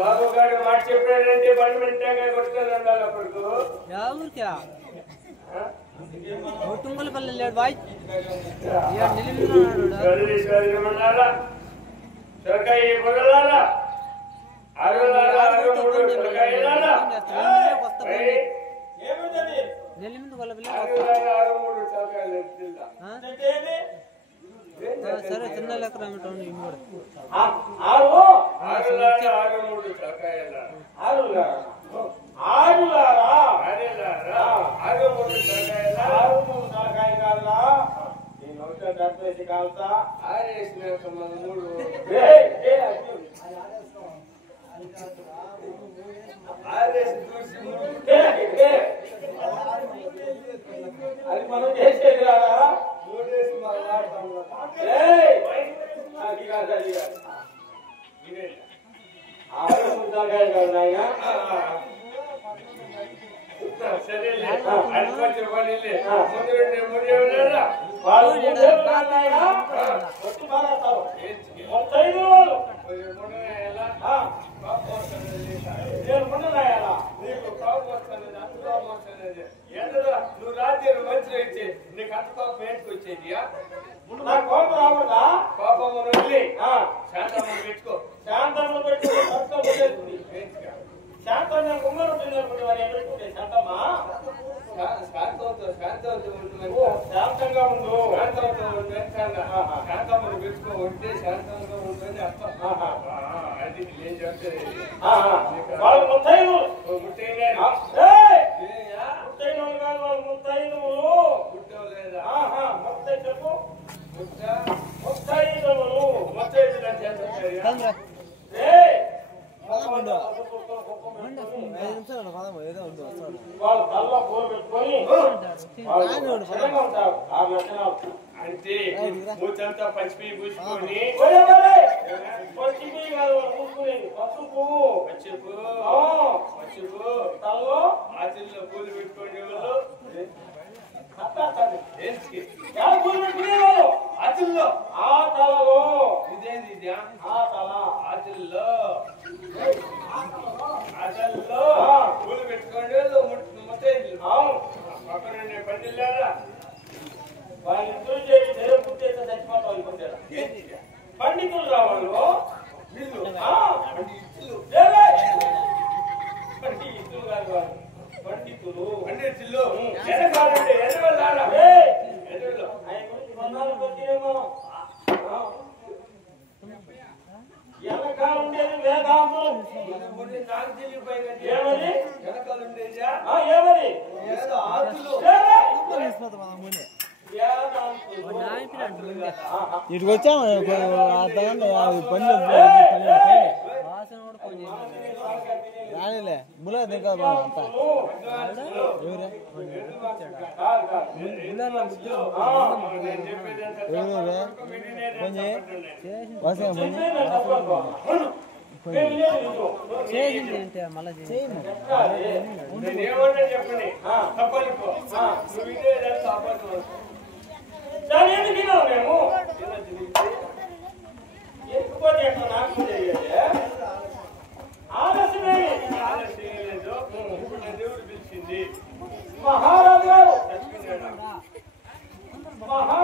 బాబుగాడి మాట చెప్పాడంటే బండి మింటాగా కొట్టుకెళ్ళాలి అప్పటికు తుంగలపల్లి లేడు బాయ్ నెల్లిమిందు కొల్లపల్లి సరే చిన్న లెక్క రామటండి ఇవి కూడా అది మనం చేసేది రాదా నువ్వు రాజ్యం మంచిగా ఇచ్చి నీకు అంత కోపం ఏంటికి వచ్చేది నాకు కోపం రావద్దా కోపం వదిలి శాంతంగా పెట్టుకో శాంతంగా పెట్టుకో శాంతంగా కుమ్మరు శాంతమ్మా శాంతంగా ఉండు శాంతమ్మను పెట్టుకో ఉంటే శాంతంగా ఉంటుంది అర్థం అది నేను చెప్తే వాళ్ళు ముత్తైదు అంటే మూతంతా పచ్చిపి పూసుకొని పసుపు తల్లో ఆచిల్లో పూలు పెట్టుకోండి ఆచిల్లో ఆ తలలో ఇదేంది ఆ తల ఆచిల్లో పూలు పెట్టుకోండి ముత్తైదులు పక్కన పండిల్లారా వాళ్ళిద్దరూ చేసి నెల పుట్టేస్తే చచ్చిపోతాం పండితులు రావాళ్ళు పండితులు కాదు వాళ్ళు పండితులు పండితులు ఎనకాలంటే ఎనవల్లారా ఎదురులో ఆయన గురించి బంధాలు కొద్దిరేమో వెనకాల ఉండేది వేదాంతం ఏమని వెనకాల ఉండేదా ఏమని ఇటుకు వచ్చాము రానిలే ములా దిగా అంతా ఎవరే చేసింది అంటే మళ్ళీ చెప్పండి మేము ఎక్కుపోతే నాకు ఆలస్యలేదు దేవుడు పిలిచింది మహారాజు గారు మహారాజు